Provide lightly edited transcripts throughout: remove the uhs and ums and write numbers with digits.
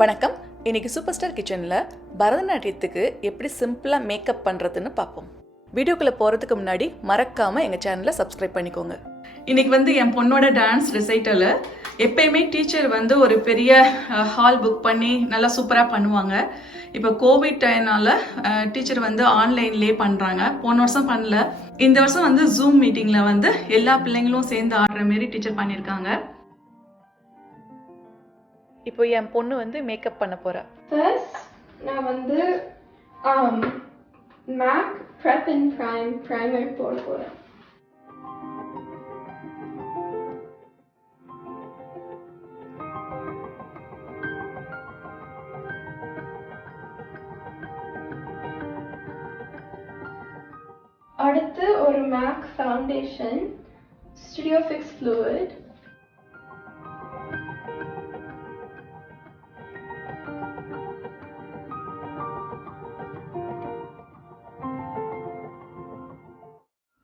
வணக்கம். இன்னைக்கு super star கிச்சனில் பரதநாட்டியத்துக்கு எப்படி சிம்பிளாக மேக்கப் பண்ணுறதுன்னு பார்ப்போம். வீடியோக்குள்ளே போகிறதுக்கு முன்னாடி மறக்காமல் எங்கள் சேனலை சப்ஸ்கிரைப் பண்ணிக்கோங்க. இன்னைக்கு என் பொண்ணோட டான்ஸ் ரிசைட்டல். எப்பயுமே டீச்சர் ஒரு பெரிய ஹால் புக் பண்ணி நல்லா சூப்பராக பண்ணுவாங்க. இப்போ கோவிட் டைம்னால டீச்சர் ஆன்லைன்லேயே பண்ணுறாங்க. போன வருஷம் பண்ணல. இந்த வருஷம் ஜூம் மீட்டிங்கில் எல்லா பிள்ளைங்களும் சேர்ந்து ஆடுற மாரி டீச்சர் பண்ணியிருக்காங்க. இப்போ என் பொண்ணு மேக்கப் பண்ண போறா. ஃபர்ஸ்ட் நான் MAC Prep and Prime primer போட போறேன். அடுத்து ஒரு MAC foundation Studio Fix Fluid.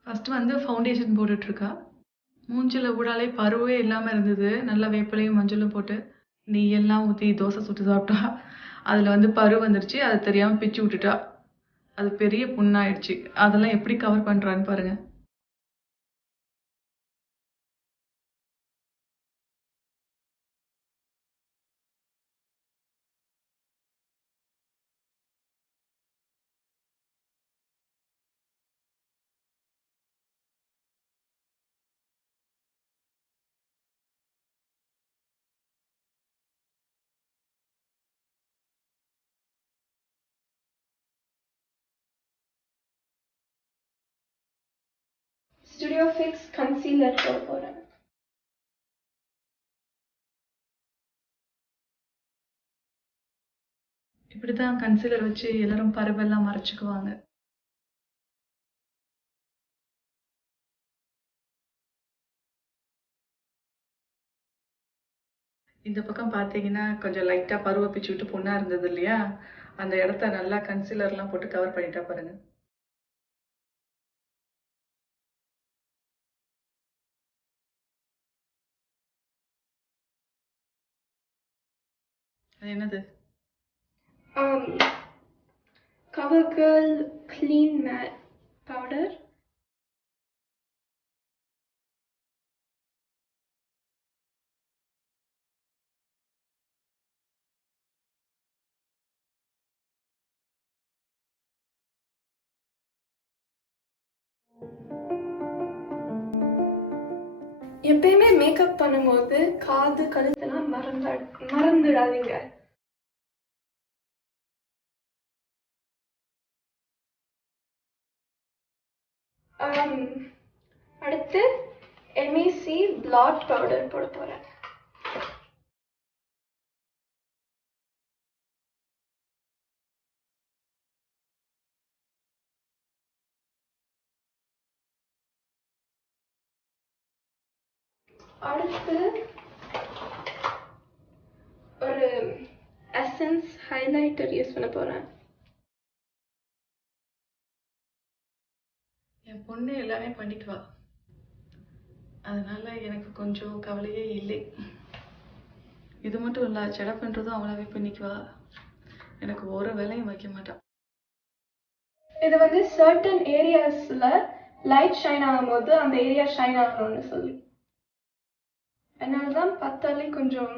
First foundation போட்டுட்ருக்கா. மூஞ்சில் ஊடாலே பருவே இல்லாமல் இருந்தது. நல்லா வேப்பிலையும் மஞ்சளும் போட்டு நெய்யெல்லாம் ஊற்றி தோசை சுட்டு சாப்பிட்டா. அதில் பரு வந்துருச்சு. அது தெரியாமல் பிச்சு விட்டுட்டா. அது பெரிய புண்ணாயிடுச்சு. அதெல்லாம் எப்படி கவர் பண்ணுறான்னு பாருங்கள். Studio Fix Concealer போட போறேன். இப்படிதான் கன்சீலர் வச்சு எல்லாரும் பருவெல்லாம் மறைச்சுக்குவாங்க. இந்த பக்கம் பார்த்தீங்கன்னா கொஞ்சம் லைட்டாக பருவை பிச்சு விட்டு பொண்ணாக இருந்தது இல்லையா, அந்த இடத்த நல்லா கன்சீலர்லாம் போட்டு கவர் பண்ணிட்டா பாருங்க. அது என்னது? CoverGirl Clean Matte Powder. எப்பயுமே மேக்கப் பண்ணும்போது காது கழுத்தெல்லாம் மறந்துடாதீங்க. அடுத்து MAC Blot Powder போட போறேன். அடுத்து ஒரு எசன்ஸ் ஹைலைட்டர் யூஸ் பண்ண போறேன். என் பொண்ணு எல்லாமே பண்ணிக்குவா. அதனால எனக்கு கொஞ்சம் கவலையே இல்லை. இது மட்டும் இல்லை, செடை பண்ணுறதும் அவளாவே பண்ணிக்குவா. எனக்கு ஒரு வேலையும் வைக்க மாட்டான். இது certain ஏரியாஸ்ல லைட் ஷைன் ஆகும்போது அந்த ஏரியா ஷைன் ஆகணும்னு சொல்லி, அதனாலதான் பார்த்தாலே கொஞ்சம்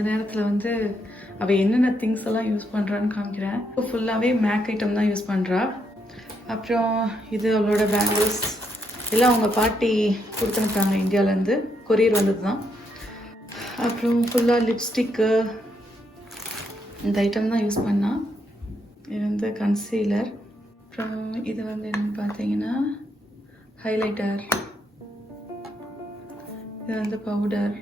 அந்த நேரத்தில் வந்து அவள் என்னென்ன திங்ஸ் எல்லாம் யூஸ் பண்ணுறான்னு காமிக்கிறேன். ஃபுல்லாகவே மேக் ஐட்டம் தான் யூஸ் பண்ணுறா. அப்புறம் இது அவளோட பேங்கிள்ஸ் எல்லாம் அவங்க பாட்டி கொடுத்துனுப்பாங்க இந்தியாவிலேருந்து, கொரியர் வந்தது தான். அப்புறம் ஃபுல்லாக லிப்ஸ்டிக்கு இந்த ஐட்டம் தான் யூஸ் பண்ணா. இது வந்து கன்சீலர். அப்புறம் இது வந்து என்னென்னு பார்த்தீங்கன்னா ஹைலைட்டர். இது வந்து பவுடர்.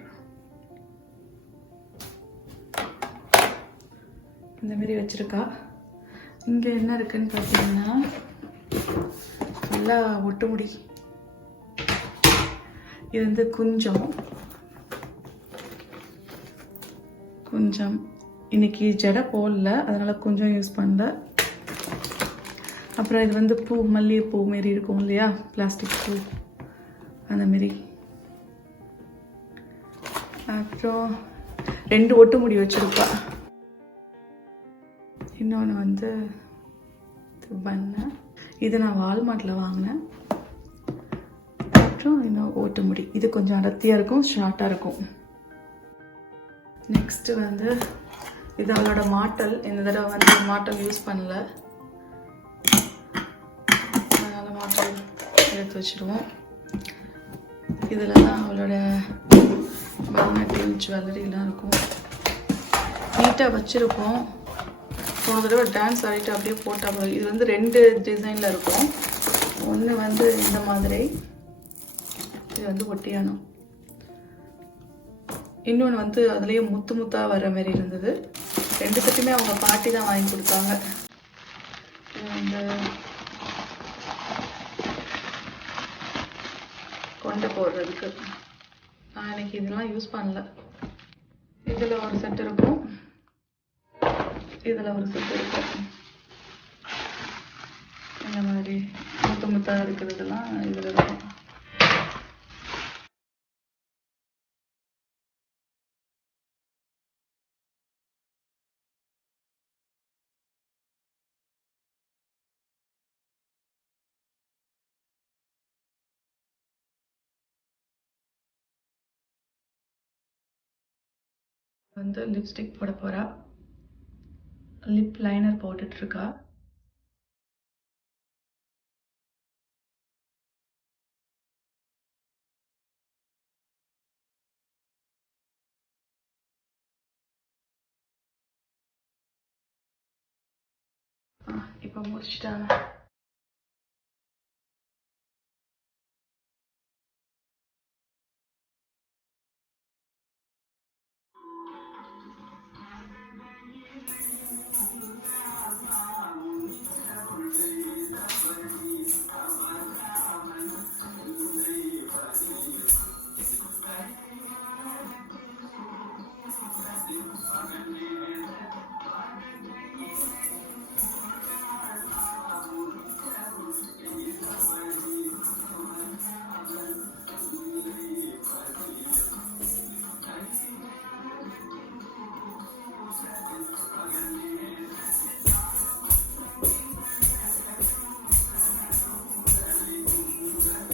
இந்தமாரி வச்சுருக்கா. இங்கே என்ன இருக்குதுன்னு பார்த்தீங்கன்னா நல்லா ஒட்டு முடி. இது வந்து கொஞ்சம் இன்னைக்கு ஜடை போடல, அதனால் கொஞ்சம் யூஸ் பண்ணல. அப்புறம் இது வந்து பூ, மல்லிகைப்பூ மாரி இருக்கும் இல்லையா, பிளாஸ்டிக் பூ அந்த மாரி. அப்புறம் 2 ஒட்டு முடி வச்சுருப்பா. இன்னொன்று வந்து பண்ண, இது நான் வால்மார்ட்டில் வாங்கினேன். அப்புறம் இன்னும் ஓட்டு முடி, இது கொஞ்சம் அடர்த்தியாக இருக்கும், ஷார்ட்டாக இருக்கும். நெக்ஸ்ட்டு வந்து இது அவளோட மாட்டல். இந்த தடவை வந்து மாட்டல் யூஸ் பண்ணல, அதனால் மாட்டல் எடுத்து வச்சுருவோம். இதில் தான் அவளோட பரதநாட்டியம் ஜுவல்லரிலாம் இருக்கும். நீட்டாக வச்சுருப்போம். போன தடவை டான்ஸ் ஆடிட்டு அப்படியே போட்டால். இது வந்து 2 டிசைனில் இருக்கும். ஒன்று வந்து இந்த மாதிரி, இது வந்து ஒட்டியானம். இன்னொன்று வந்து அதுலேயே முத்து முத்தாக வர மாதிரி இருந்தது. 2 செட்டுமே அவங்க பாட்டி தான் வாங்கி கொடுத்தாங்க. இது வந்து கொண்டு போடுறதுக்கு. நான் இன்னைக்கு இதெல்லாம் யூஸ் பண்ணல. இதில் ஒரு செட் இருக்கும், இதில் ஒரு செட் இருக்கும். இந்த மாதிரி முத்து முத்தாக இருக்கிறதுலாம் இதில் இருக்கும். வந்து லிப்ஸ்டிக் போட போகிறா. லிப் லைனர் போட்டுட்ருக்கா. இப்போ முடிச்சிட்டாங்க.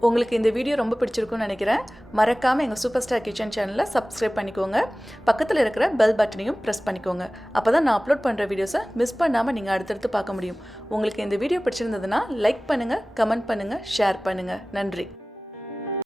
உங்களுக்கு இந்த வீடியோ ரொம்ப பிடிச்சிருக்கும்னு நினைக்கிறேன். மறக்காமல் எங்கள் சூப்பர் ஸ்டார் கிச்சன் சேனலை சப்ஸ்கிரைப் பண்ணிக்கோங்க. பக்கத்தில் இருக்கிற பெல் பட்டனையும் ப்ரெஸ் பண்ணிக்கோங்க. அப்போ தான் நான் அப்லோட் பண்ணுற வீடியோஸை மிஸ் பண்ணாமல் நீங்கள் அடுத்தடுத்து பார்க்க முடியும். உங்களுக்கு இந்த வீடியோ பிடிச்சிருந்ததுன்னா லைக் பண்ணுங்கள், கமெண்ட் பண்ணுங்கள், ஷேர் பண்ணுங்கள். நன்றி.